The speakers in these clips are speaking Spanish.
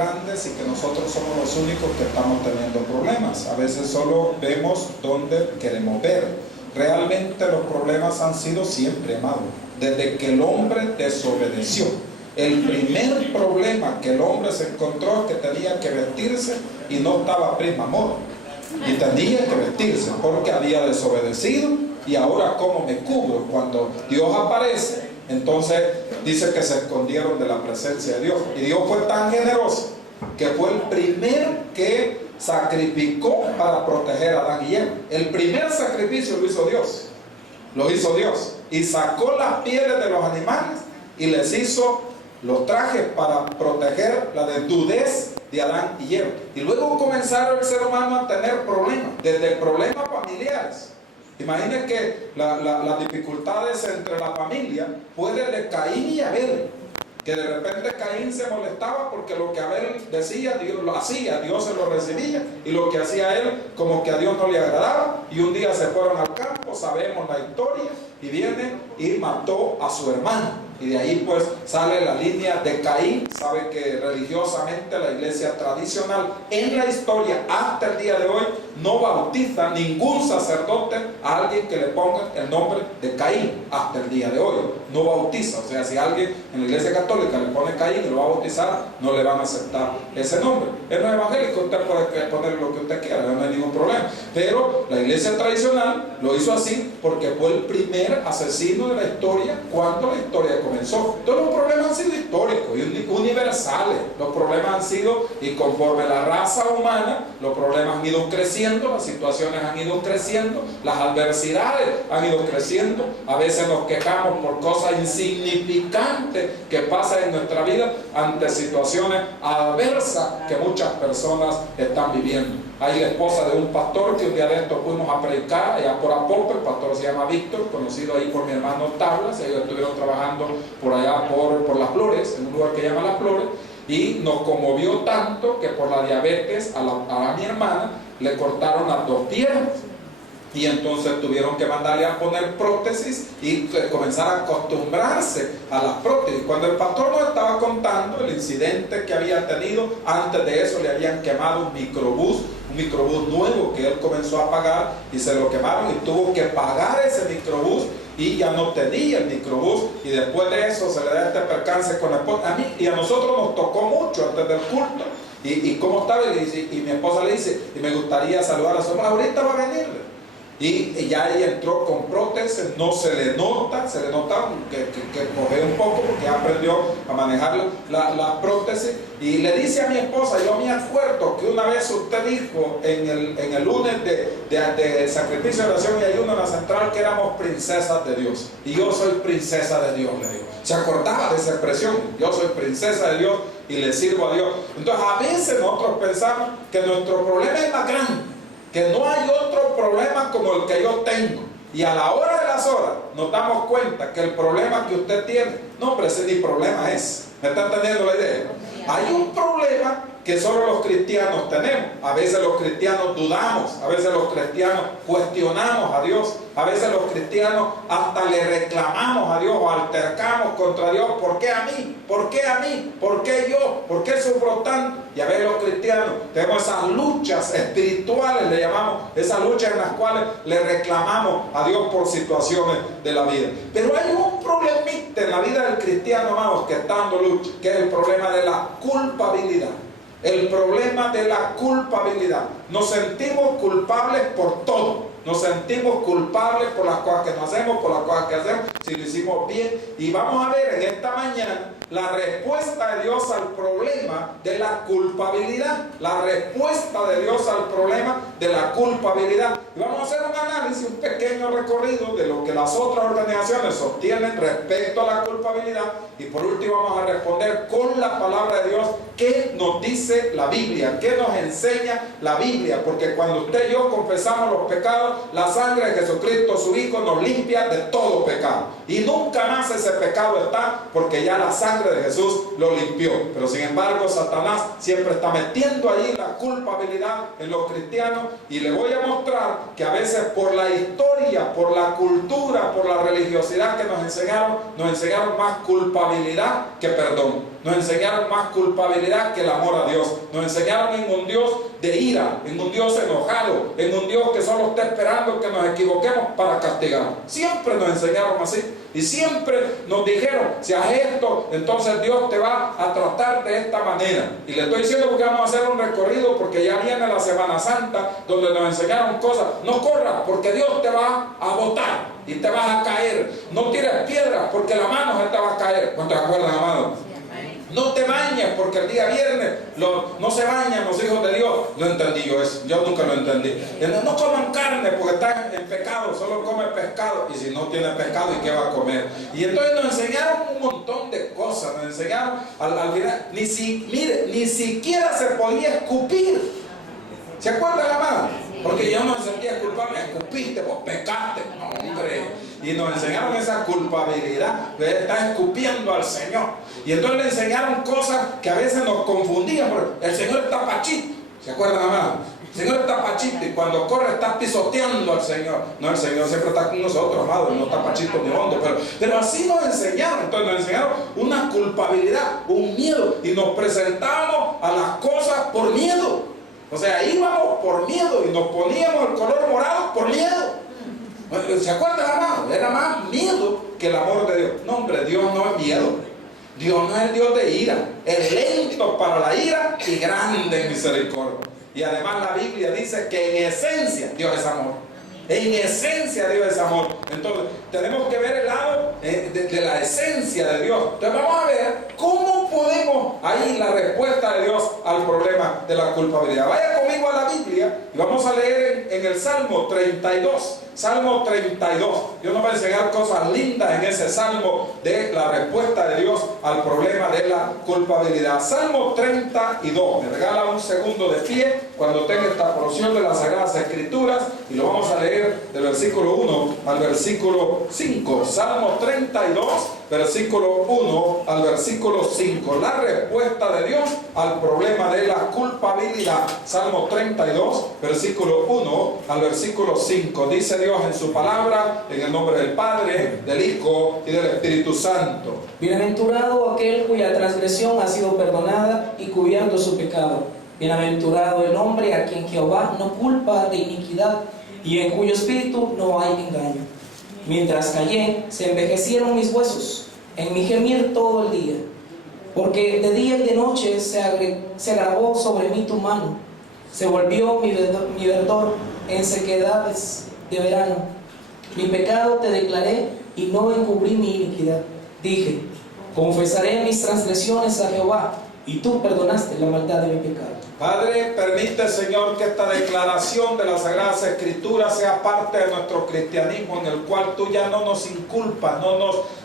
grandes y que nosotros somos los únicos que estamos teniendo problemas. A veces solo vemos donde queremos ver. Realmente los problemas han sido siempre, amado, desde que el hombre desobedeció. El primer problema que el hombre se encontró es que tenía que vestirse y no estaba prima moda. Y tenía que vestirse porque había desobedecido. Y ahora, ¿cómo me cubro? Cuando Dios aparece, entonces dice que se escondieron de la presencia de Dios. Y Dios fue tan generoso que fue el primer que sacrificó para proteger a Adán y Eva. El primer sacrificio lo hizo Dios. Lo hizo Dios. Y sacó las pieles de los animales y les hizo los trajes para proteger la desnudez de Adán y Eva. Y luego comenzaron el ser humano a tener problemas, desde problemas familiares. Imaginen que las dificultades entre la familia fue de Caín y Abel, que de repente Caín se molestaba porque lo que Abel decía, Dios lo hacía, Dios se lo recibía, y lo que hacía él como que a Dios no le agradaba, y un día se fueron al campo, sabemos la historia, y viene y mató a su hermano. Y de ahí pues sale la línea de Caín. Sabe que religiosamente la iglesia tradicional en la historia hasta el día de hoy no bautiza ningún sacerdote a alguien que le ponga el nombre de Caín. Hasta el día de hoy no bautiza. O sea, si alguien en la iglesia católica le pone Caín y lo va a bautizar, no le van a aceptar ese nombre. En los evangélicos usted puede poner lo que usted quiera, no hay ningún problema. Pero la iglesia tradicional lo hizo así porque fue el primer asesino de la historia cuando la historia comenzó. Todos los problemas han sido históricos y universales. Los problemas han sido, y conforme la raza humana, los problemas han ido creciendo, las situaciones han ido creciendo, las adversidades han ido creciendo. A veces nos quejamos por cosas insignificantes que pasan en nuestra vida ante situaciones adversas que muchas personas están viviendo. Hay la esposa de un pastor que un día de estos fuimos a predicar allá por Apope. El pastor se llama Víctor, conocido ahí por mi hermano Tablas. Ellos estuvieron trabajando por allá por Las Flores, en un lugar que llama Las Flores, y nos conmovió tanto que por la diabetes a mi hermana le cortaron las dos piernas. Y entonces tuvieron que mandarle a poner prótesis y comenzar a acostumbrarse a las prótesis. Cuando el pastor nos estaba contando el incidente que había tenido, antes de eso le habían quemado un microbús nuevo que él comenzó a pagar, y se lo quemaron y tuvo que pagar ese microbús, y ya no tenía el microbús. Y después de eso se le da este percance con la esposa. A mí y a nosotros nos tocó mucho antes del culto. Y cómo estaba, y mi esposa le dice, y me gustaría saludar a su hermana, ahorita va a venir. Y ya ella entró con prótesis, no se le nota, que coge un poco porque ya aprendió a manejar la prótesis. Y le dice a mi esposa, yo me acuerdo que una vez usted dijo en el lunes de sacrificio, oración y ayuno en la central que éramos princesas de Dios. Y yo soy princesa de Dios, le digo. Se acordaba de esa expresión, yo soy princesa de Dios y le sirvo a Dios. Entonces a veces nosotros pensamos que nuestro problema es más grande, que no hay otro problema como el que yo tengo. Y a la hora de las horas nos damos cuenta que el problema que usted tiene, no, hombre, ese ni problema es. ¿Me está entendiendo la idea? Hay un problema que solo los cristianos tenemos. A veces los cristianos dudamos, a veces los cristianos cuestionamos a Dios, a veces los cristianos hasta le reclamamos a Dios o altercamos contra Dios. ¿Por qué a mí? ¿Por qué a mí? ¿Por qué yo? ¿Por qué sufro tanto? Y a veces los cristianos tenemos esas luchas espirituales, le llamamos, esas luchas en las cuales le reclamamos a Dios por situaciones de la vida. Pero hay un problemita en la vida del cristiano, amados, que está dando lucha, que es el problema de la culpabilidad. El problema de la culpabilidad. Nos sentimos culpables por todo. Nos sentimos culpables por las cosas que no hacemos, por las cosas que hacemos, si lo hicimos bien. Y vamos a ver en esta mañana la respuesta de Dios al problema de la culpabilidad. La respuesta de Dios al problema de la culpabilidad. Y vamos a hacer un análisis, un pequeño recorrido de lo que las otras organizaciones sostienen respecto a la culpabilidad. Y por último vamos a responder con la palabra de Dios qué nos dice la Biblia, qué nos enseña la Biblia. Porque cuando usted y yo confesamos los pecados, la sangre de Jesucristo, su Hijo, nos limpia de todo pecado. Y nunca más ese pecado está, porque ya la sangre de Jesús lo limpió. Pero sin embargo, Satanás siempre está metiendo ahí la culpabilidad en los cristianos. Y le voy a mostrar que a veces por la historia, por la cultura, por la religiosidad que nos enseñaron más culpabilidad que perdón. Nos enseñaron más culpabilidad que el amor a Dios. Nos enseñaron en un Dios de ira, en un Dios enojado, en un Dios que solo está esperando que nos equivoquemos para castigarnos. Siempre nos enseñaron así. Y siempre nos dijeron, si haces esto, entonces Dios te va a tratar de esta manera. Y le estoy diciendo que vamos a hacer un recorrido porque ya viene la Semana Santa, donde nos enseñaron cosas. No corras porque Dios te va a botar y te vas a caer. No tires piedras porque la mano se te va a caer. ¿Cuántos se acuerdan, amado? No te bañes porque el día viernes no se bañan los hijos de Dios. No entendí yo eso, yo nunca lo entendí. No coman carne porque están en pecado, solo comen pescado. Y si no tiene pescado, ¿y qué va a comer? Y entonces nos enseñaron un montón de cosas. Nos enseñaron al final, ni siquiera se podía escupir. ¿Se acuerdan, amada? Porque yo no me sentía culpable. Escupiste, vos pecaste. No, hombre. Y nos enseñaron esa culpabilidad de estar escupiendo al Señor. Y entonces le enseñaron cosas que a veces nos confundían. Porque el Señor está pachito. ¿Se acuerdan, amado? El Señor está pachito y cuando corre está pisoteando al Señor. No, el Señor siempre está con nosotros, amado. Él no está pachito ni hondo. Pero así nos enseñaron. Entonces nos enseñaron una culpabilidad, un miedo. Y nos presentamos a las cosas por miedo. O sea, íbamos por miedo y nos poníamos el color morado por miedo. ¿Se acuerdan, amado? Era más miedo que el amor de Dios. No, hombre, Dios no es miedo. Dios no es el Dios de ira. Es lento para la ira y grande en misericordia. Y además la Biblia dice que en esencia Dios es amor. En esencia Dios es amor. Entonces tenemos que ver el lado de la esencia de Dios. Entonces vamos a ver cómo podemos, ahí la respuesta de Dios al problema de la culpabilidad. Vaya conmigo a la Biblia y vamos a leer en el Salmo 32. Salmo 32. Dios nos va a enseñar cosas lindas en ese salmo de la respuesta de Dios al problema de la culpabilidad. Salmo 32. Me regala un segundo de pie cuando tenga esta porción de las Sagradas Escrituras y lo vamos a leer del versículo 1 al versículo 5. Salmo 32, versículo 1 al versículo 5. La respuesta de Dios al problema de la culpabilidad. Salmo 32, versículo 1 al versículo 5. Dice Dios en su palabra, en el nombre del Padre, del Hijo y del Espíritu Santo. Bienaventurado aquel cuya transgresión ha sido perdonada y cubierto su pecado. Bienaventurado el hombre a quien Jehová no culpa de iniquidad y en cuyo espíritu no hay engaño. Mientras callé, se envejecieron mis huesos, en mi gemir todo el día. Porque de día y de noche se agravó sobre mí tu mano. Se volvió mi verdor en sequedades de verano. Mi pecado te declaré y no encubrí mi iniquidad. Dije, confesaré mis transgresiones a Jehová, y tú perdonaste la maldad de mi pecado. Padre, permite, Señor, que esta declaración de las Sagradas Escrituras sea parte de nuestro cristianismo, en el cual tú ya no nos inculpas, no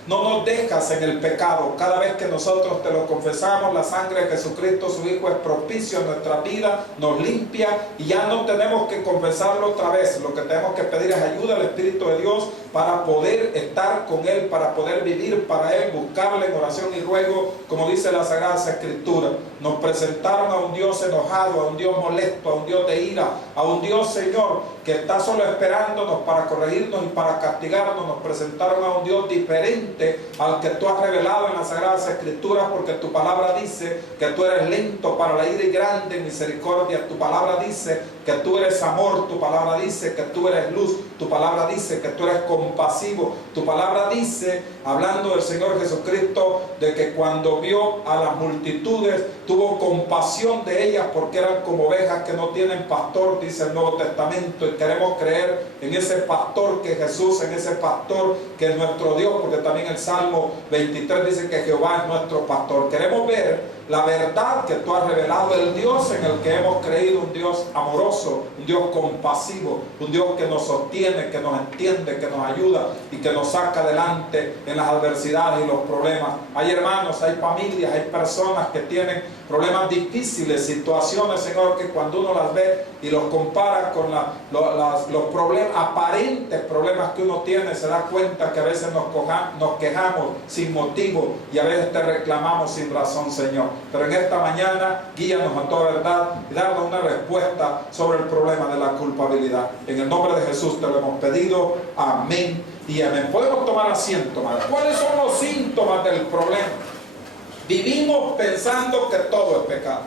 nos dejas en el pecado. Cada vez que nosotros te lo confesamos, la sangre de Jesucristo, su Hijo, es propicio en nuestra vida, nos limpia y ya no tenemos que confesarlo otra vez. Lo que tenemos que pedir es ayuda al Espíritu de Dios para poder estar con Él, para poder vivir para Él, buscarle en oración y ruego, como dice la Sagrada Escritura. Nos presentaron a un Dios enojado, a un Dios molesto, a un Dios de ira, a un Dios, Señor, que está solo esperándonos para corregirnos y para castigarnos. Nos presentaron a un Dios diferente al que tú has revelado en las Sagradas Escrituras, porque tu palabra dice que tú eres lento para la ira y grande en misericordia. Tu palabra dice que tú eres amor, tu palabra dice que tú eres luz, tu palabra dice que tú eres compasivo, tu palabra dice, hablando del Señor Jesucristo, de que cuando vio a las multitudes tuvo compasión de ellas porque eran como ovejas que no tienen pastor, dice el Nuevo Testamento. Y queremos creer en ese pastor que es Jesús, en ese pastor que es nuestro Dios, porque también el Salmo 23 dice que Jehová es nuestro pastor. Queremos ver la verdad que tú has revelado, el Dios en el que hemos creído, un Dios amoroso, un Dios compasivo, un Dios que nos sostiene, que nos entiende, que nos ayuda y que nos saca adelante en las adversidades y los problemas. Hay hermanos, hay familias, hay personas que tienen problemas difíciles, situaciones, Señor, que cuando uno las ve y los compara con los problemas, aparentes problemas que uno tiene, se da cuenta que a veces nos quejamos sin motivo y a veces te reclamamos sin razón, Señor. Pero en esta mañana, guíanos a toda verdad y darnos una respuesta sobre el problema de la culpabilidad. En el nombre de Jesús te lo hemos pedido. Amén y amén. Podemos tomar asiento, madre. ¿Cuáles son los síntomas del problema? Vivimos pensando que todo es pecado,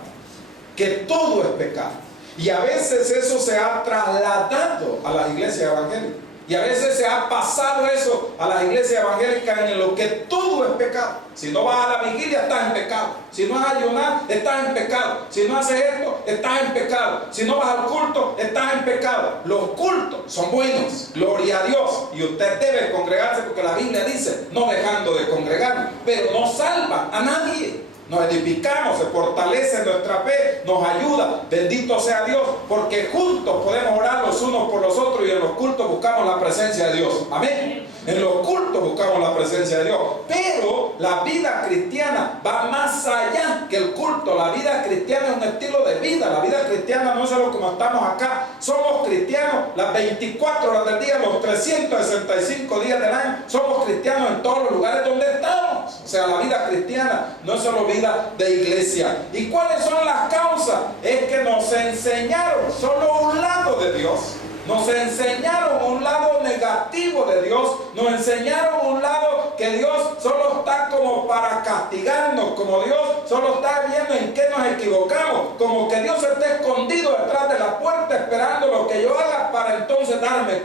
que todo es pecado. Y a veces eso se ha trasladado a las iglesias evangélicas. Y a veces se ha pasado eso a las iglesias evangélicas en lo que todo es pecado. Si no vas a la vigilia, estás en pecado. Si no vas a ayunar, estás en pecado. Si no haces esto, estás en pecado. Si no vas al culto, estás en pecado. Los cultos son buenos, gloria a Dios. Y usted debe congregarse porque la Biblia dice, no dejando de congregar, pero no salva a nadie. Nos edificamos, se fortalece nuestra fe, nos ayuda, bendito sea Dios, porque juntos podemos orar los unos por los otros y en los cultos buscamos la presencia de Dios. Amén. En los cultos buscamos la presencia de Dios. Pero la vida cristiana va más allá que el culto. La vida cristiana es un estilo de vida. La vida cristiana no es solo como estamos acá. Somos cristianos las 24 horas del día, los 365 días del año. Somos cristianos en todos los lugares donde estamos. O sea, la vida cristiana no es solo vida de iglesia. ¿Y cuáles son las causas? Es que nos enseñaron solo un lado de Dios. Nos enseñaron un lado negativo de Dios. Nos enseñaron un lado que Dios solo está como para castigarnos. Como Dios solo está viendo en qué nos equivocamos. Como que Dios está escondido detrás de la puerta esperando lo que yo haga para entonces darme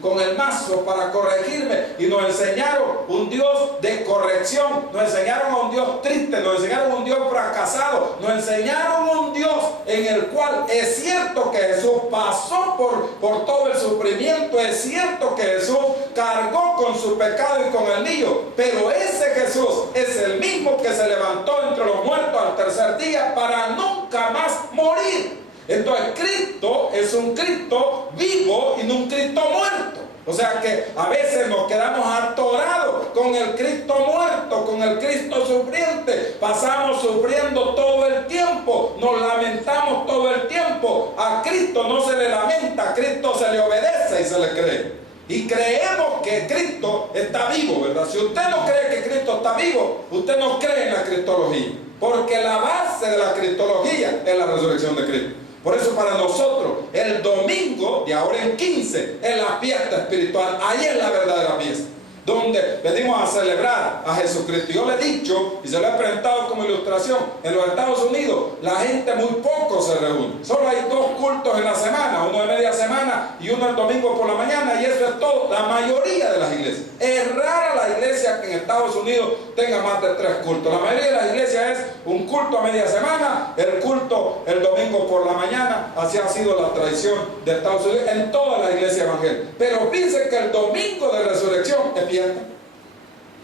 con el mazo para corregirme. Y nos enseñaron un Dios de corrección. Nos enseñaron a un Dios triste. Nos enseñaron a un Dios fracasado. Nos enseñaron un Dios en el cual es cierto que Jesús pasó por todo el sufrimiento. Es cierto que Jesús cargó con su pecado y con el mío, pero ese Jesús es el mismo que se levantó entre los muertos al tercer día para nunca más morir. Entonces Cristo es un Cristo vivo y no un Cristo muerto. O sea que a veces nos quedamos atorados con el Cristo muerto, con el Cristo sufriente. Pasamos sufriendo todo el tiempo, nos lamentamos todo el tiempo. A Cristo no se le lamenta, a Cristo se le obedece y se le cree. Y creemos que Cristo está vivo, ¿verdad? Si usted no cree que Cristo está vivo, usted no cree en la cristología. Porque la base de la cristología es la resurrección de Cristo. Por eso para nosotros el domingo de ahora en 15 es la fiesta espiritual. Ahí es la verdadera fiesta, donde venimos a celebrar a Jesucristo. Yo le he dicho y se lo he presentado como ilustración: en los Estados Unidos la gente muy poco se reúne. Solo hay 2 cultos en la semana, uno de media semana y uno el domingo por la mañana, y eso es todo. La mayoría de las iglesias. Es rara la iglesia que en Estados Unidos tenga más de 3 cultos. La mayoría de las iglesias es un culto a media semana, el culto el domingo por la mañana. Así ha sido la tradición de Estados Unidos en toda la iglesia evangélica. Pero fíjense que el domingo de resurrección es fiesta.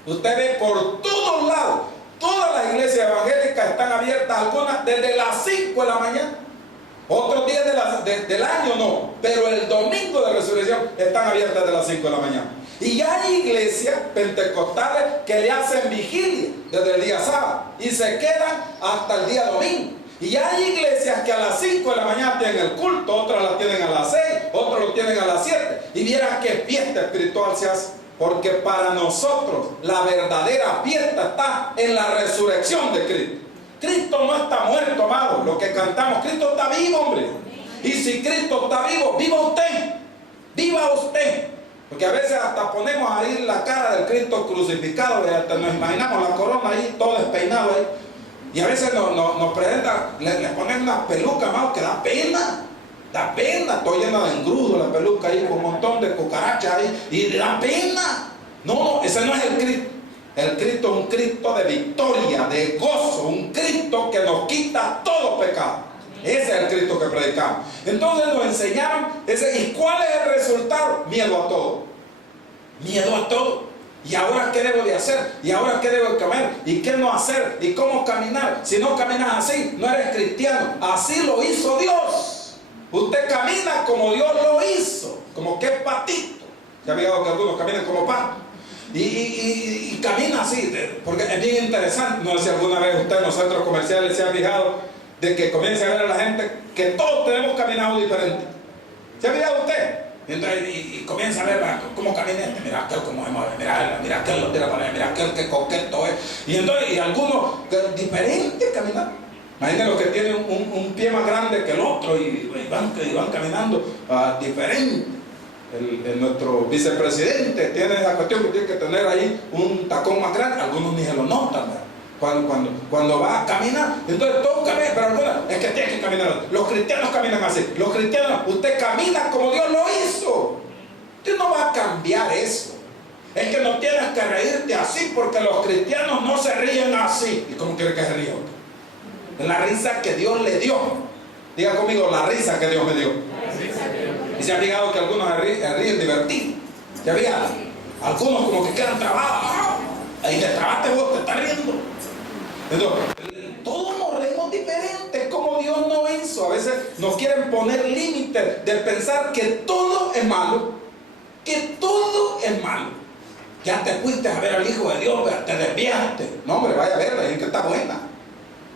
Usted ve por todos lados, todas las iglesias evangélicas están abiertas, algunas desde las 5 de la mañana, otros días del año no, pero el domingo de resurrección están abiertas desde las 5 de la mañana. Y hay iglesias pentecostales que le hacen vigilia desde el día sábado y se quedan hasta el día domingo. Y hay iglesias que a las 5 de la mañana tienen el culto, otras las tienen a las 6, otros lo tienen a las 7. Y vieran qué fiesta espiritual se hace. Porque para nosotros la verdadera fiesta está en la resurrección de Cristo. Cristo no está muerto, amado. Lo que cantamos, Cristo está vivo, hombre. Y si Cristo está vivo, viva usted. Viva usted. Porque a veces hasta ponemos ahí la cara del Cristo crucificado y hasta nos imaginamos la corona ahí, todo despeinado ahí. Y a veces nos presentan, le ponen una peluca, amado, que da pena. Da pena, estoy llena de engrudo la peluca ahí, con un montón de cucarachas ahí, y da pena. No, ese no es el Cristo. El Cristo es un Cristo de victoria, de gozo, un Cristo que nos quita todo pecado. Ese es el Cristo que predicamos. Entonces nos enseñaron ese. ¿Y cuál es el resultado? Miedo a todo. Miedo a todo. ¿Y ahora qué debo de hacer? ¿Y ahora qué debo de comer? ¿Y qué no hacer? ¿Y cómo caminar? Si no caminas así, no eres cristiano. Así lo hizo Dios. Usted camina como Dios lo hizo, como que es patito. Ya había dado que algunos caminan como pato. Y camina así, porque es bien interesante. No sé si alguna vez usted en los centros comerciales se ha fijado de que comienza a ver a la gente que todos tenemos caminado diferente. ¿Se ha fijado usted? Entonces, y comienza a ver cómo camina este, mira aquel cómo se mueve, mira aquel lo tira para allá, mira aquel que coqueto es. Y entonces, y algunos diferentes caminando. Imagínense los que tienen un pie más grande que el otro y van caminando diferente. Nuestro vicepresidente tiene esa cuestión que tiene que tener ahí un tacón más grande. Algunos ni se lo notan, ¿verdad? Cuando va a caminar, entonces todos caminan, pero algunos, es que tienen que caminar. Los cristianos caminan así. Los cristianos, usted camina como Dios lo hizo. Usted no va a cambiar eso. Es que no tienes que reírte así porque los cristianos no se ríen así. ¿Y cómo quiere que se ríe? La risa que Dios le dio. Diga conmigo, la risa que Dios me dio. Y se ha fijado que algunos se ríen divertidos. ¿Se ha fijado? Algunos como que quedan trabados. Ahí te trabaste vos, te estás riendo. Entonces, todos nos reímos diferentes como Dios nos hizo. A veces nos quieren poner límites de pensar que todo es malo. Que todo es malo. Ya te fuiste a ver al Hijo de Dios, te desviaste. No, hombre, vaya a verla, es que está buena.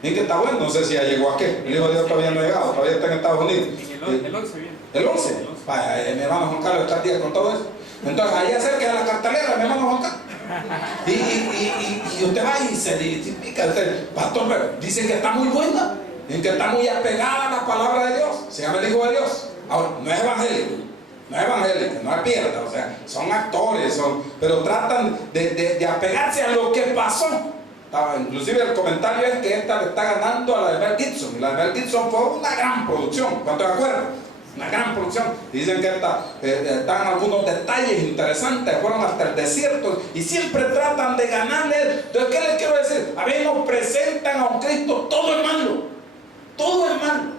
Es que está buena, no sé si ya llegó aquí. El Hijo de Dios todavía no ha llegado, todavía está en Estados Unidos. El 11 viene. ¿El 11? Vaya, mi hermano Juan Carlos está al día con todo eso. Entonces, ahí acerca de la cartelera, mi hermano Juan Carlos. Y usted va y se identifica. Pastor, pero dicen que está muy buena, dicen que está muy apegada a la palabra de Dios. Se llama el Hijo de Dios. Ahora, no es evangélico. No es evangélico, no es pierda, o sea, son actores, pero tratan de apegarse a lo que pasó. Inclusive el comentario es que esta le está ganando a la de Mel Gibson. La de Mel Gibson fue una gran producción, ¿cuántos de acuerdo? Una gran producción. Dicen que están algunos detalles interesantes, fueron hasta el desierto y siempre tratan de ganarle. Entonces, ¿qué les quiero decir? A veces nos presentan a un Cristo todo es malo, todo es malo.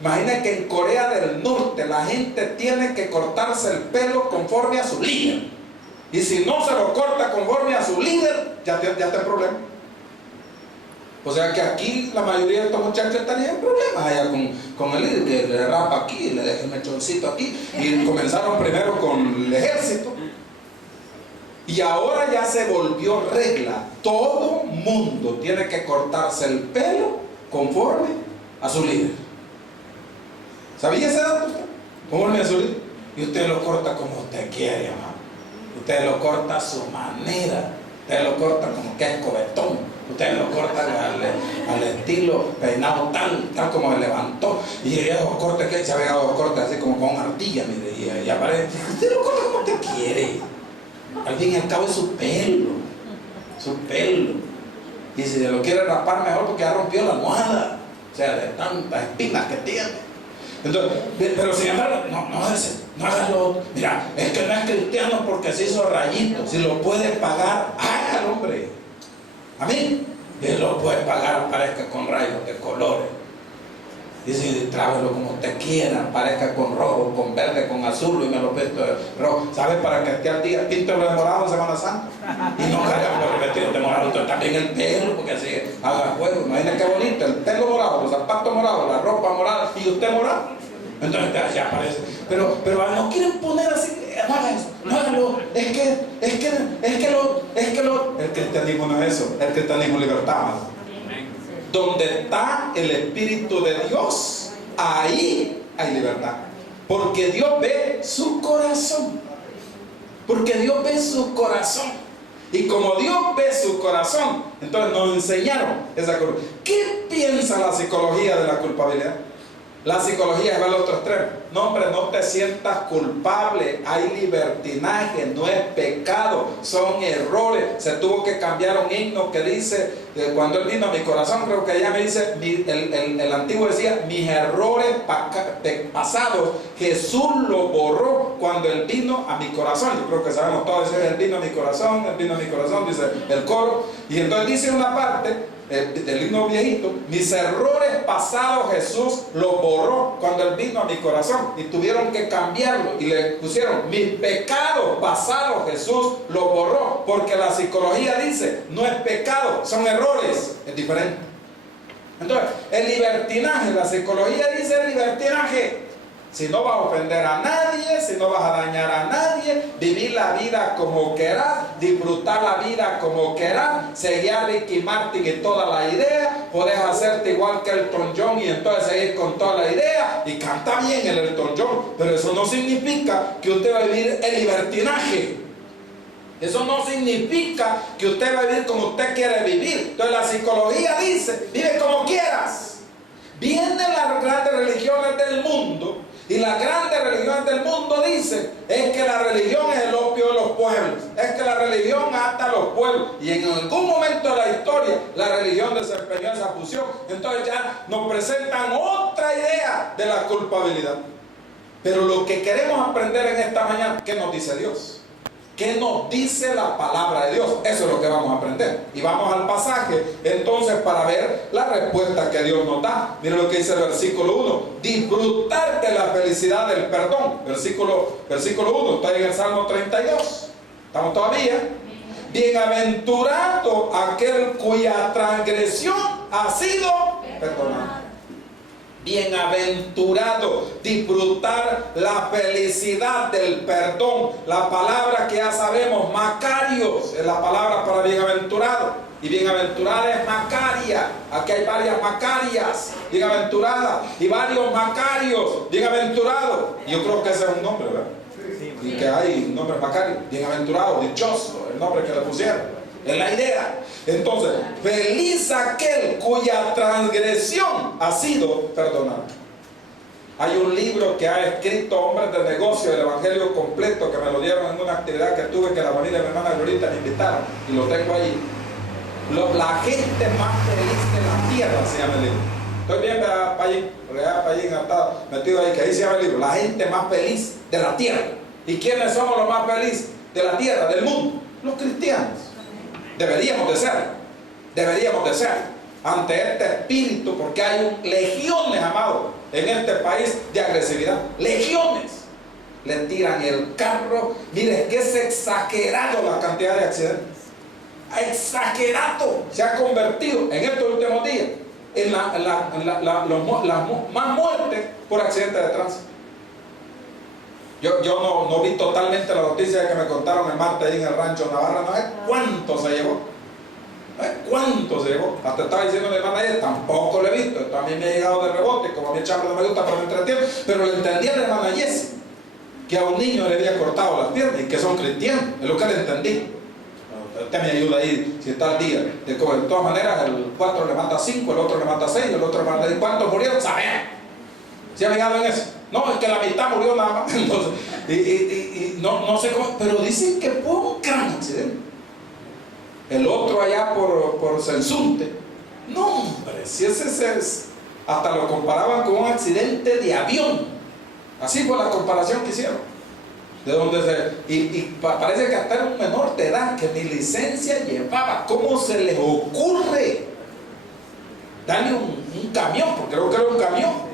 Imagina que en Corea del Norte la gente tiene que cortarse el pelo conforme a su líder. Y si no se lo corta conforme a su líder, ya está en problema. O sea que aquí la mayoría de estos muchachos tenían problemas allá con el líder, que le rapa aquí, le deja el mechoncito aquí. Y comenzaron primero con el ejército. Y ahora ya se volvió regla. Todo mundo tiene que cortarse el pelo conforme a su líder. ¿Sabía ese dato usted? Conforme a su líder. Y usted lo corta como usted quiere, hermano. Usted lo corta a su manera. Usted lo corta como que es cobetón. Usted lo corta al estilo peinado tal como se levantó. Y esos cortes que se ha pegado dos cortes así como con artilla, mire, y aparece. Usted lo corta como usted quiere. Al fin y al cabo es su pelo. Su pelo. Y si se lo quiere rapar mejor porque ya rompió la almohada. O sea, de tantas espinas que tiene. Entonces, pero sin embargo, no hágalo. Mira, es que no es cristiano porque se hizo rayito. Si lo puede pagar, hágalo, hombre. Amén. Y lo puede pagar, parezca con rayos de colores. Dice, trábelo como usted quiera, parezca con rojo, con verde, con azul, y me lo pinto de rojo. ¿Sabe? Para que esté al día, píntelo de morado en Semana Santa. Y no cargan los vestidos de morado, entonces también el pelo, porque así haga juego. Imagina qué bonito, el pelo morado, los zapatos morados, la ropa morada, y usted morado. Entonces ya aparece. Pero no quieren poner así, no haga eso, no hágalo. El cristianismo no es eso, el cristianismo es libertad. Donde está el Espíritu de Dios, ahí hay libertad. Porque Dios ve su corazón. Porque Dios ve su corazón. Y como Dios ve su corazón, entonces nos enseñaron esa cosa. ¿Qué piensa la psicología de la culpabilidad? La psicología va al otro extremo. No, hombre, no te sientas culpable. Hay libertinaje, no es pecado, son errores. Se tuvo que cambiar un himno que dice, cuando él vino a mi corazón, creo que ella me dice, el antiguo decía, mis errores pasados, Jesús los borró cuando él vino a mi corazón. Yo creo que sabemos todos, él vino a mi corazón, dice el coro. Y entonces dice una parte del himno viejito, mis errores pasados Jesús los borró cuando él vino a mi corazón, y tuvieron que cambiarlo y le pusieron mis pecados pasados Jesús los borró, porque la psicología dice no es pecado, son errores, es diferente. Entonces el libertinaje, la psicología dice el libertinaje. Si no vas a ofender a nadie, si no vas a dañar a nadie, vivir la vida como querás, disfrutar la vida como querás, seguir a Ricky Martin y toda la idea, podés hacerte igual que Elton John y entonces seguir con toda la idea y cantar bien el Elton John, pero eso no significa que usted va a vivir el libertinaje. Eso no significa que usted va a vivir como usted quiere vivir. Entonces la psicología dice, vive como quieras. Vienen las grandes religiones del mundo Y las grandes religiones del mundo dicen es que la religión es el opio de los pueblos, es que la religión ata a los pueblos, y en algún momento de la historia la religión desempeñó esa función. Entonces ya nos presentan otra idea de la culpabilidad. Pero lo que queremos aprender en esta mañana, ¿qué nos dice Dios? ¿Qué nos dice la palabra de Dios? Eso es lo que vamos a aprender. Y vamos al pasaje entonces para ver la respuesta que Dios nos da. Mira lo que dice el versículo 1. Disfrutar de la felicidad del perdón. Versículo 1. Está en el Salmo 32. ¿Estamos todavía? Bienaventurado aquel cuya transgresión ha sido perdonada. Bienaventurado, disfrutar la felicidad del perdón. La palabra que ya sabemos, Macarios, es la palabra para bienaventurado. Y bienaventurada es Macaria. Aquí hay varias Macarias, bienaventurada, y varios Macarios, bienaventurados. Yo creo que ese es un nombre, ¿verdad? Y que hay nombres Macarios, bienaventurado, dichoso, el nombre que le pusieron. Es la idea. Entonces, feliz aquel cuya transgresión ha sido perdonada. Hay un libro que ha escrito hombres de negocio, el Evangelio completo, que me lo dieron en una actividad que tuve, que la familia de mi hermana Glorita me invitaron, y lo tengo ahí. La gente más feliz de la tierra se llama el libro. Estoy bien, Payín está metido ahí, que ahí se llama el libro. La gente más feliz de la tierra. ¿Y quiénes somos los más felices de la tierra, del mundo? Los cristianos. Deberíamos de ser ante este espíritu, porque hay legiones, amados, en este país de agresividad. Legiones. Le tiran el carro. Mire, que es exagerado la cantidad de accidentes. Exagerado. Se ha convertido en estos últimos días en las más muertes por accidentes de tránsito. Yo no vi totalmente la noticia que me contaron el martes ahí en el rancho Navarra. No sé cuánto se llevó. Hasta estaba diciendo mi hermana ayer, tampoco lo he visto. Esto a mí me ha llegado de rebote, como a mí el charro no me gusta, pero me entretiene. Pero le entendí a la hermana Jessie que a un niño le había cortado las piernas y que son cristianos. Es lo que le entendí. Usted me ayuda ahí si está al día. De todas maneras, el 4 le manda 5, el otro le manda 6, el otro le manda 10. ¿Cuántos murieron? ¿Saben? ¿Se ha fijado en eso? No, es que la mitad murió nada más. Entonces, no sé cómo, pero dicen que fue un gran accidente. El otro allá por Sensunte. No, hombre, si ese es, hasta lo comparaban con un accidente de avión. Así fue la comparación que hicieron. De donde parece que hasta era un menor de edad que ni licencia llevaba. ¿Cómo se les ocurre darle un camión? Porque creo que era un camión.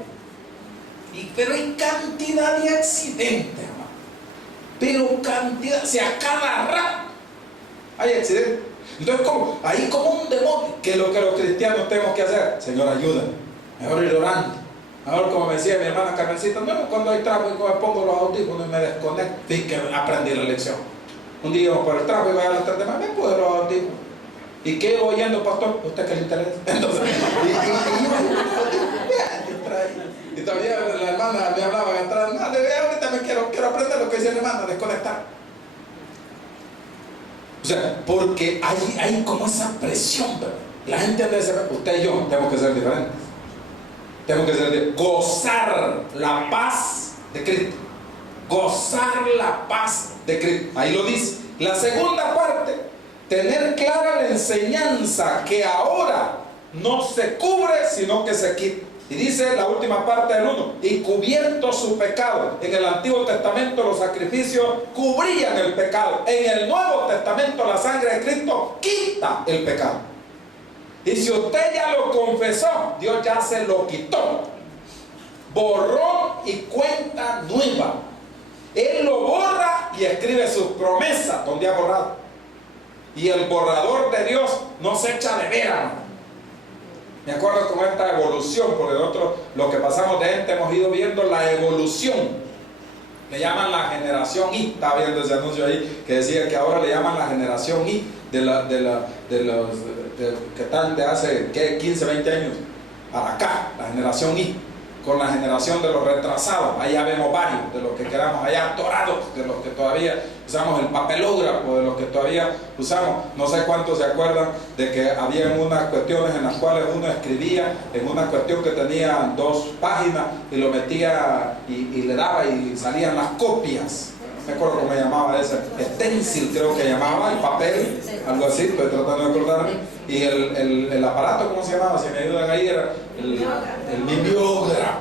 Pero hay cantidad de accidentes, hermano. Pero cantidad, o sea, cada rato hay accidentes. Entonces, ahí como un demonio, que es lo que los cristianos tenemos que hacer. Señor, ayúdame. Mejor ir orando. Mejor, como me decía mi hermana Carmencita, no, cuando hay tráfico me pongo los audífonos y me desconecto. Y que aprendí la lección. Un día íbamos por el tráfico y a las 3 de la mañana me puse los audífonos. ¿Y qué iba oyendo, pastor? ¿Usted qué le interesa? Entonces, y todavía la hermana me hablaba atrás, no, ahorita me quiero aprender lo que dice la hermana, desconectar. O sea, porque hay como esa presión, ¿verdad? La gente debe ser, usted y yo tenemos que ser diferentes. Tenemos que ser gozar la paz de Cristo. Gozar la paz de Cristo. Ahí lo dice. La segunda parte, tener clara la enseñanza que ahora no se cubre, sino que se quita. Y dice la última parte del 1, y cubierto su pecado. En el Antiguo Testamento los sacrificios cubrían el pecado. En el Nuevo Testamento la sangre de Cristo quita el pecado. Y si usted ya lo confesó, Dios ya se lo quitó. Borrón y cuenta nueva. Él lo borra y escribe sus promesas donde ha borrado. Y el borrador de Dios no se echa de veras. Me acuerdo con esta evolución, porque nosotros lo que pasamos de gente hemos ido viendo la evolución. Le llaman la generación Y. Estaba viendo ese anuncio ahí que decía que ahora le llaman la generación Y de los que están de hace 15, 20 años para acá, la generación Y. con la generación de los retrasados. Allá vemos varios de los que quedamos allá atorados, de los que todavía usamos el papelógrafo, de los que todavía usamos. No sé cuántos se acuerdan de que había unas cuestiones en las cuales uno escribía en una cuestión que tenía 2 páginas y lo metía y le daba y salían las copias. Me acuerdo cómo me llamaba ese, stencil creo que llamaba, el papel, algo así, estoy tratando de acordarme. Y el aparato, ¿cómo se llamaba? Si me ayudan ahí, era el mimeógrafo.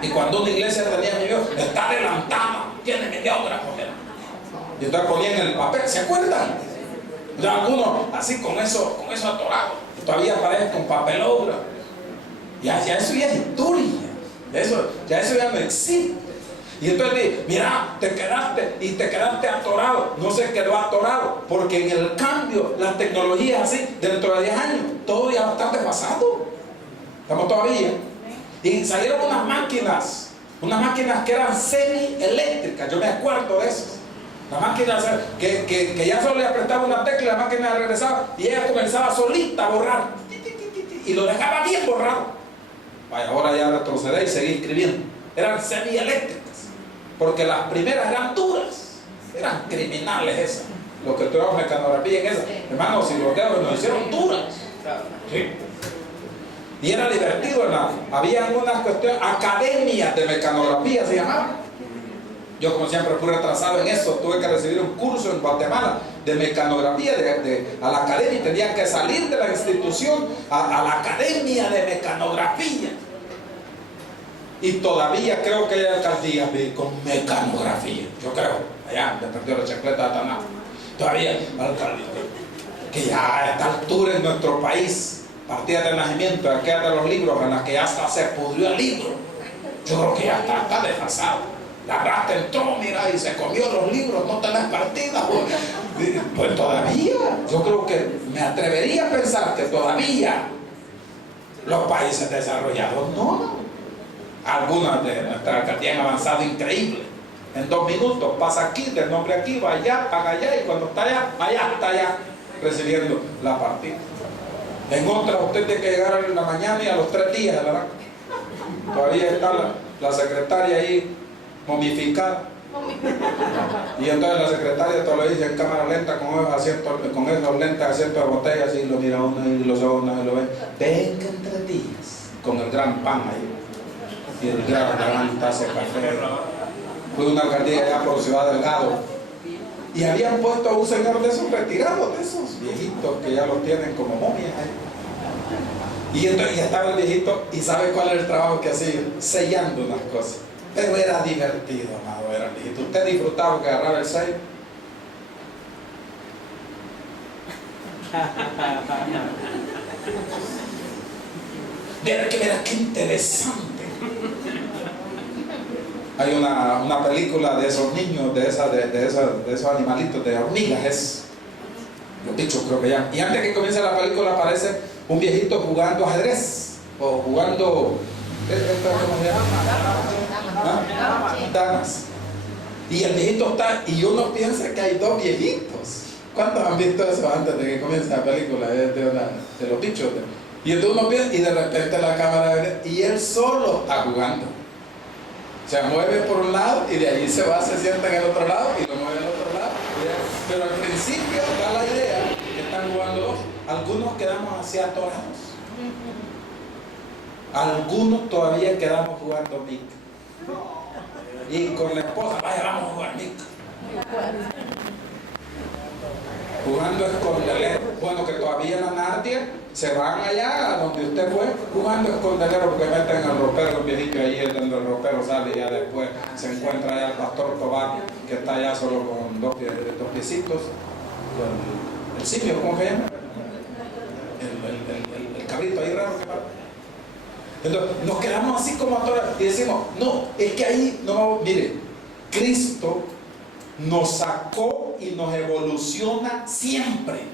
Y cuando una iglesia tenía mimeógrafo, está adelantada, tiene mimeógrafo. Y entonces ponían el papel, ¿se acuerdan? O sea, algunos así con eso atorado, todavía aparecen con papelógrafo. Ya eso ya es historia, ya eso ya no existe. Y entonces, mira, te quedaste atorado. No se quedó atorado, porque en el cambio, la tecnología es así, dentro de 10 años, todo ya va a estar desfasado. Estamos todavía. Y salieron unas máquinas que eran semi-eléctricas, yo me acuerdo de esas. Las máquinas que ya solo le apretaba una tecla y la máquina regresaba, y ella comenzaba solita a borrar. Y lo dejaba bien borrado. Vaya, ahora ya retrocedé y seguí escribiendo. Eran semi-eléctricas. Porque las primeras eran duras, eran criminales esas. Los que estudiamos mecanografía en esas, hermanos, si los dedos nos hicieron duras. Sí. Y era divertido, hermano. Había unas cuestiones, academias de mecanografía se llamaban. Yo, como siempre, fui retrasado en eso. Tuve que recibir un curso en Guatemala de mecanografía a la academia, y tenía que salir de la institución a la academia de mecanografía. Y todavía creo que hay alcaldías con mecanografía. Yo creo, allá me perdió la chancleta de Taná. Todavía hay alcaldías que ya a esta altura en nuestro país, partida de nacimiento, aquella de los libros en las que ya hasta se pudrió el libro. Yo creo que ya está desfasado. La rata entró, mira, y se comió los libros, no tenés partida. Pues todavía, yo creo que me atrevería a pensar que todavía los países desarrollados no. Algunas de nuestras alcaldías han avanzado increíble. En 2 minutos pasa aquí, del nombre aquí, va allá, paga allá, y cuando está allá, recibiendo la partida. En otras usted tiene que llegar en la mañana y a los 3 días, ¿verdad? Todavía está la secretaria ahí momificada. Y entonces la secretaria todo lo dice en cámara lenta con esos lentes asientos de botella, así lo mira uno y los ojos uno y lo ve. Venga en 3 días, con el gran pan ahí. Y el gran taza de café. Fue una alcaldía allá por Ciudad Delgado. Y habían puesto a un señor de esos retirados, de esos viejitos que ya los tienen como momias ahí. Y entonces ya estaba el viejito, y ¿sabe cuál era el trabajo que hacía? Sellando unas cosas. Pero era divertido, amado, era viejito. ¿Usted disfrutaba que agarraba el sello? Mira qué interesante. Hay una película de esos niños, de esos animalitos, de hormigas, los bichos creo que ya. Y antes que comience la película aparece un viejito jugando ajedrez, o jugando, ¿cómo se llama? Damas. Y el viejito está, y uno piensa que hay 2 viejitos. ¿Cuántos han visto eso antes de que comience la película? De los bichos. Y entonces uno piensa, y de repente la cámara, y él solo está jugando. Se mueve por un lado y de allí se va, se sienta en el otro lado y lo mueve al otro lado. Pero al principio da la idea que están jugando 2. Algunos quedamos así atorados. Algunos todavía quedamos jugando mic. Y con la esposa, vaya, vamos a jugar mic. Jugando escondelero. Bueno, que todavía en la Nardia se van allá a donde usted fue jugando escondelero, porque meten al ropero, el viejito ahí donde el ropero sale, y ya después se encuentra allá el pastor Tobar, que está allá solo con 2 piecitos, el simio, ¿cómo se llama? El cabrito ahí raro que para. Entonces nos quedamos así como atorados y decimos, no, es que ahí, no, mire, Cristo nos sacó y nos evoluciona siempre.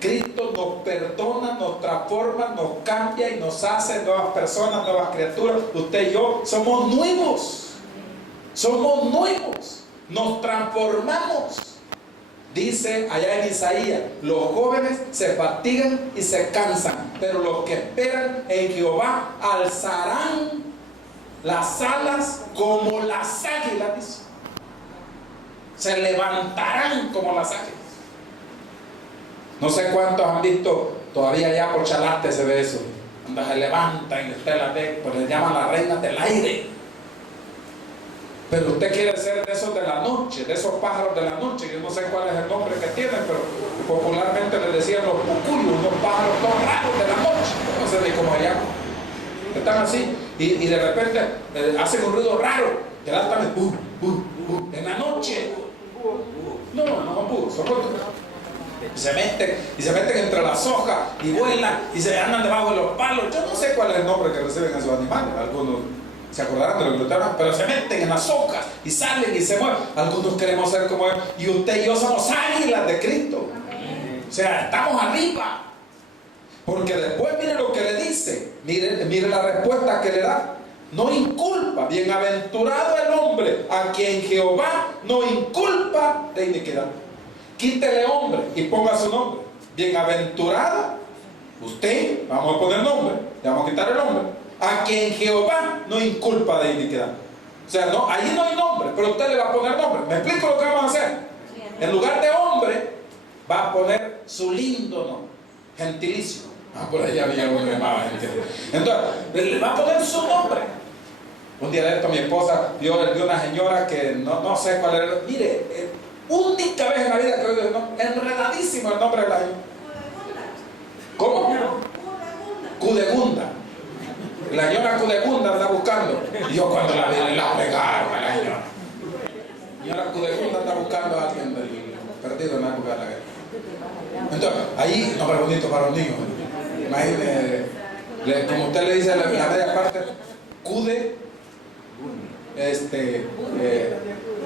Cristo nos perdona, nos transforma, nos cambia y nos hace nuevas personas, nuevas criaturas. Usted y yo somos nuevos, nos transformamos. Dice allá en Isaías, los jóvenes se fatigan y se cansan, pero los que esperan en Jehová alzarán las alas como las águilas, dice. Se levantarán como las águilas. No sé cuántos han visto, todavía ya por Chalate se ve eso, cuando se levantan y usted la ve, pues le llaman las reinas del aire. Pero usted quiere ser de esos de la noche, de esos pájaros de la noche. Yo no sé cuál es el nombre que tienen, pero popularmente les decían los pucuyos, unos pájaros todos raros de la noche. No sé ni cómo se llaman. Están así y de repente hacen un ruido raro. Que dan también en la noche. No son búhos, son otros. Y se meten entre las hojas y vuelan y se andan debajo de los palos. Yo no sé cuál es el nombre que reciben esos animales. Algunos se acordarán de lo que lo estaban, pero se meten en las hojas y salen y se mueven. Algunos queremos ser como él, y usted y yo somos águilas de Cristo. O sea, estamos arriba. Porque después mire lo que le dice, mire la respuesta que le da. No inculpa, bienaventurado el hombre a quien Jehová no inculpa de iniquidad. Quítele hombre y ponga su nombre. Bienaventurado, usted, vamos a poner nombre, le vamos a quitar el nombre, a quien Jehová no inculpa de iniquidad. O sea, no, ahí no hay nombre, pero usted le va a poner nombre. ¿Me explico lo que vamos a hacer? En lugar de hombre, va a poner su lindo nombre, gentilicio. Por allá había uno que llamaba gentilicio. Entonces, le va a poner su nombre. Un día de esto mi esposa vio de una señora que no sé cuál era. Mire, única vez en la vida que oigo el nombre, enredadísimo el nombre de la señora. ¿Cómo? Cudegunda. La señora Cudegunda anda buscando. Y yo cuando la vi, la pegaron a la señora. La señora Cudegunda anda buscando a alguien perdido en la época de la guerra. Entonces, ahí, nombre bonito para los niños. Imagínense, como usted le dice la media parte,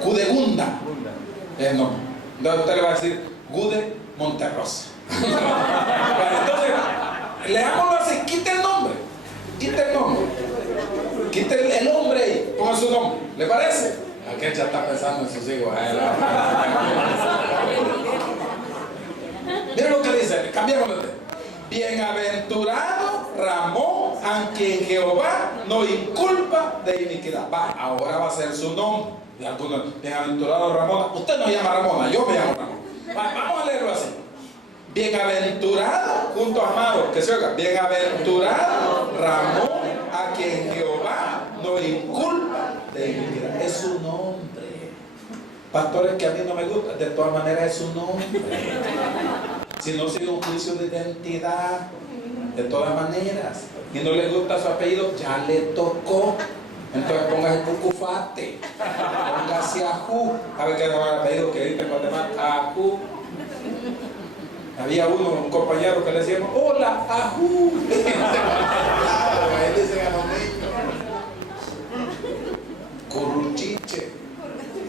Cudegunda. No. Entonces usted le va a decir Gude Monterrosa. Entonces, leámoslo así, quite el nombre. Quite el hombre ahí, ponga su nombre. ¿Le parece? Aquel ya está pensando en sus hijos. Miren lo que dice, cambiémoslo. Bienaventurado Ramón, a quien Jehová no inculpa de iniquidad. Ahora va a ser su nombre. Bienaventurado Ramona. Usted no llama Ramona, yo me llamo Ramón. Vamos a leerlo así. Bienaventurado, junto a amado, que se oiga. Bienaventurado Ramón, a quien Jehová no inculpa de iniquidad. Es su nombre. Pastores que a mí no me gustan, de todas maneras es su nombre. Si no sigue un juicio de identidad, de todas maneras, y no le gusta su apellido, ya le tocó. Entonces póngase Cucufate, póngase Ajú. A ver qué es el apellido que dice en Guatemala, Ajú. Había un compañero que le decíamos, hola, Ajú. Ahí dicen a los niños. Curruchiche.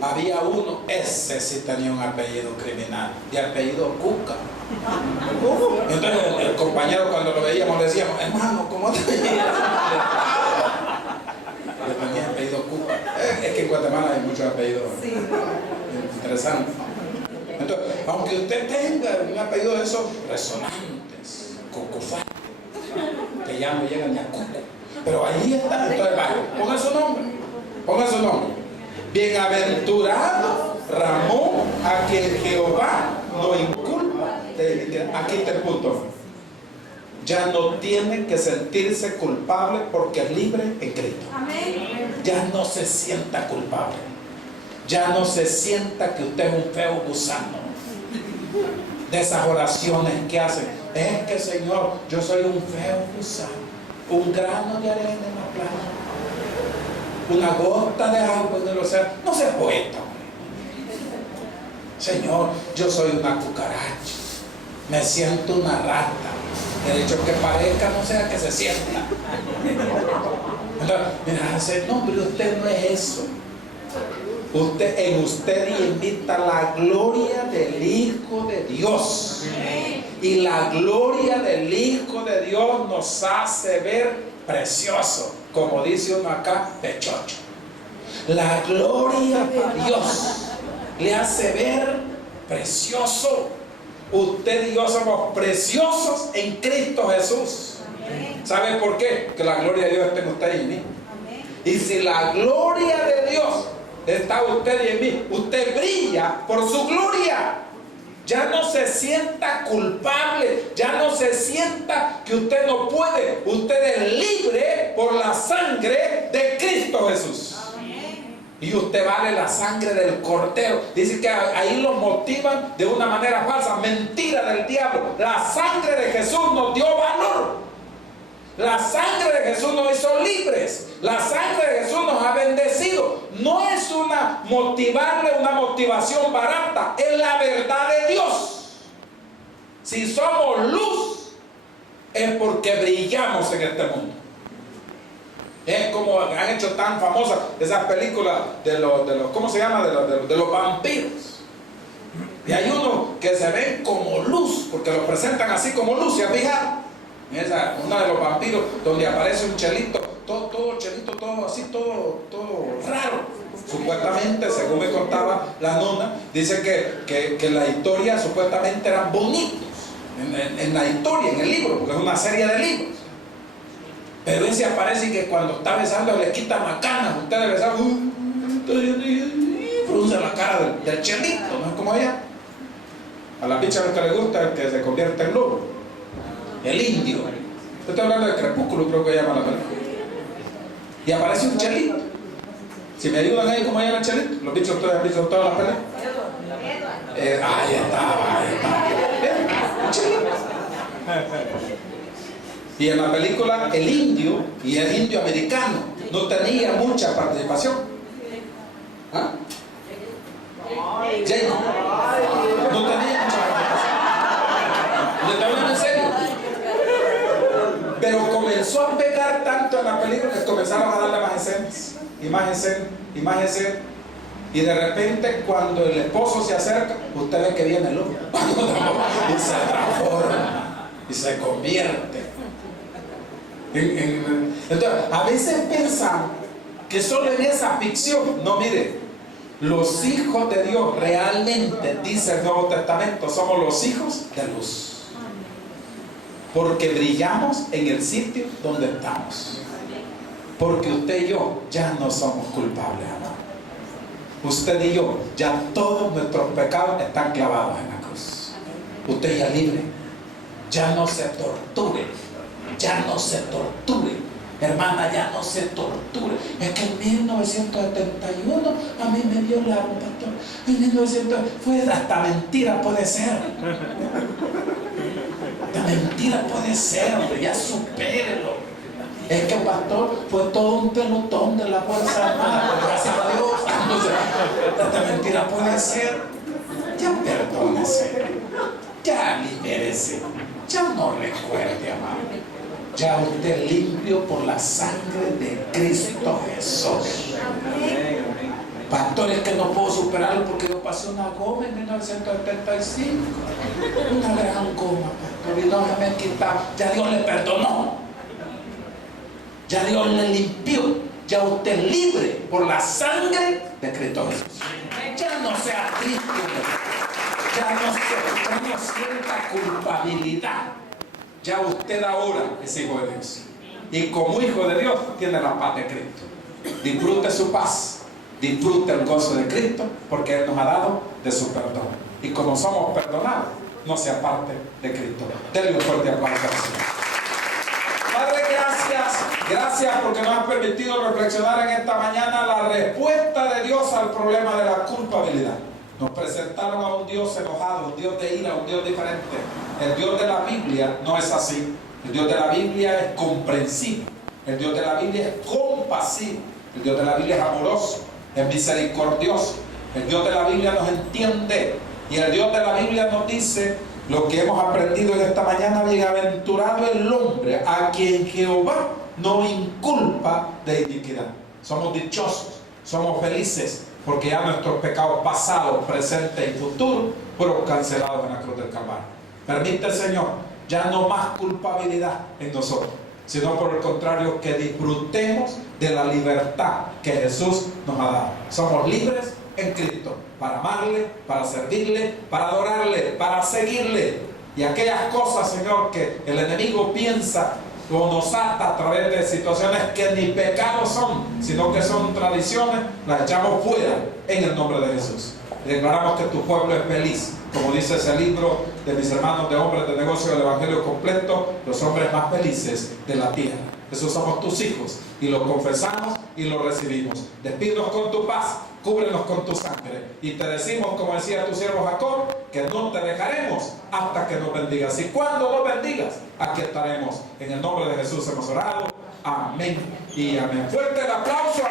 Había uno, ese sí tenía un apellido criminal, de apellido Cuca. Entonces el compañero cuando lo veíamos le decíamos, hermano, ¿cómo te llamas? Le tenía apellido Cuca. Es que en Guatemala hay muchos apellidos interesantes. Entonces, aunque usted tenga un apellido de esos resonantes, Cucufate, que ya no llegan ni a Cuca, pero ahí está. Entonces vaya, ponga su nombre. Bienaventurado Ramón, a quien Jehová no inculpa de iniquidad. Aquí está el punto. Ya no tiene que sentirse culpable porque es libre en Cristo. Ya no se sienta culpable. Ya no se sienta que usted es un feo gusano. De esas oraciones que hacen. Es que, Señor, yo soy un feo gusano. Un grano de arena en la playa. Una gota de agua en el océano. No se poeta. Señor, yo soy una cucaracha. Me siento una rata. El hecho que parezca no sea que se sienta. Entonces, mira, no, pero usted no es eso. En usted invita la gloria del Hijo de Dios. Y la gloria del Hijo de Dios nos hace ver precioso, como dice uno acá, pechocho. La gloria de Dios le hace ver precioso. Usted y yo somos preciosos en Cristo Jesús. ¿Sabe por qué? Que la gloria de Dios está en usted y en mí. Y si la gloria de Dios está en usted y en mí, usted brilla por su gloria. Ya no se sienta culpable, ya no se sienta que usted no puede. Usted es libre por la sangre de Cristo Jesús. Y usted vale la sangre del Cordero. Dice que ahí lo motivan de una manera falsa, mentira del diablo. La sangre de Jesús nos dio valor. La sangre de Jesús nos hizo libres. La sangre de Jesús nos ha bendecido. No es una motivación barata, es la verdad de Dios. Si somos luz, es porque brillamos en este mundo. Es como han hecho tan famosas esas películas de los ¿cómo se llama? De los vampiros. Y hay unos que se ven como luz, porque los presentan así como luz, ¿se ha fijado? Una de los vampiros donde aparece un chelito, todo chelito, todo así, todo raro. Supuestamente, según me contaba la nona, dice que la historia supuestamente eran bonitos. En la historia, en el libro, porque es una serie de libros. Pero ese aparece que cuando está besando le quita macanas. Ustedes besan, frunce la cara del chelito, ¿no es como ella? A la picha que le gusta el que se convierte en lobo, el indio. Yo estoy hablando de Crepúsculo, creo que llama la película. Y aparece un chelito. Si me ayudan ahí, ¿cómo llama el chelito? ¿Los bichos ustedes han visto todas las peleas? Ahí está. Un chelito. Y en la película el indio y el indio americano no tenía mucha participación. ¿Ah? Jacob no tenía mucha participación. ¿Le está hablando en serio? Pero comenzó a pegar tanto en la película que comenzaron a darle más escenas y más escenas. Y de repente cuando el esposo se acerca, usted ve que viene el otro y se transforma y se convierte. Entonces, a veces pensamos que solo en esa ficción. No, mire, los hijos de Dios realmente, dice el Nuevo Testamento, somos los hijos de luz. Porque brillamos en el sitio donde estamos. Porque usted y yo ya no somos culpables, amado. Usted y yo, ya todos nuestros pecados están clavados en la cruz. Usted ya es libre. Ya no se torture. Ya no se torture, hermana, ya no se torture. Es que en 1971 a mí me violaron, pastor. En 1900 fue hasta mentira puede ser. Hasta mentira puede ser, ya supérelo. Es que pastor fue todo un pelotón de la Fuerza Armada, gracias a Dios. Hasta mentira puede ser. Ya perdónese, ya libérese, ya no recuerde, amado. Ya usted es limpio por la sangre de Cristo Jesús. Pastor, es que no puedo superarlo porque yo pasé una goma en 1975. Una gran goma, pastor, y no se me ha quitado. Ya Dios le perdonó. Ya Dios le limpió. Ya usted es libre por la sangre de Cristo Jesús. Ya no sea triste. Ya no sienta culpabilidad. Ya usted ahora es hijo de Dios. Y como hijo de Dios tiene la paz de Cristo. Disfrute su paz. Disfrute el gozo de Cristo porque Él nos ha dado de su perdón. Y como somos perdonados, no se aparte de Cristo. Denle un fuerte aplauso al Señor. Padre, gracias porque nos has permitido reflexionar en esta mañana la respuesta de Dios al problema de la culpabilidad. Nos presentaron a un Dios enojado, un Dios de ira, un Dios diferente. El Dios de la Biblia no es así. El Dios de la Biblia es comprensivo. El Dios de la Biblia es compasivo. El Dios de la Biblia es amoroso, es misericordioso. El Dios de la Biblia nos entiende. Y el Dios de la Biblia nos dice lo que hemos aprendido en esta mañana: bienaventurado el hombre a quien Jehová no inculpa de iniquidad. Somos dichosos, somos felices, porque ya nuestros pecados pasados, presentes y futuros fueron cancelados en la cruz del Calvario. Permite, Señor, ya no más culpabilidad en nosotros, sino por el contrario, que disfrutemos de la libertad que Jesús nos ha dado. Somos libres en Cristo, para amarle, para servirle, para adorarle, para seguirle. Y aquellas cosas, Señor, que el enemigo piensa o nos ata a través de situaciones que ni pecados son, sino que son tradiciones, las echamos fuera en el nombre de Jesús. Y declaramos que tu pueblo es feliz, como dice ese libro de mis hermanos de hombres de negocio del Evangelio completo, los hombres más felices de la tierra. Esos somos tus hijos y lo confesamos y lo recibimos. Despídenos con tu paz, cúbrenos con tu sangre y te decimos, como decía tu siervo Jacob, que no te dejaremos hasta que nos bendigas. Y cuando nos bendigas, aquí estaremos. En el nombre de Jesús hemos orado. Amén y amén. Fuerte el aplauso.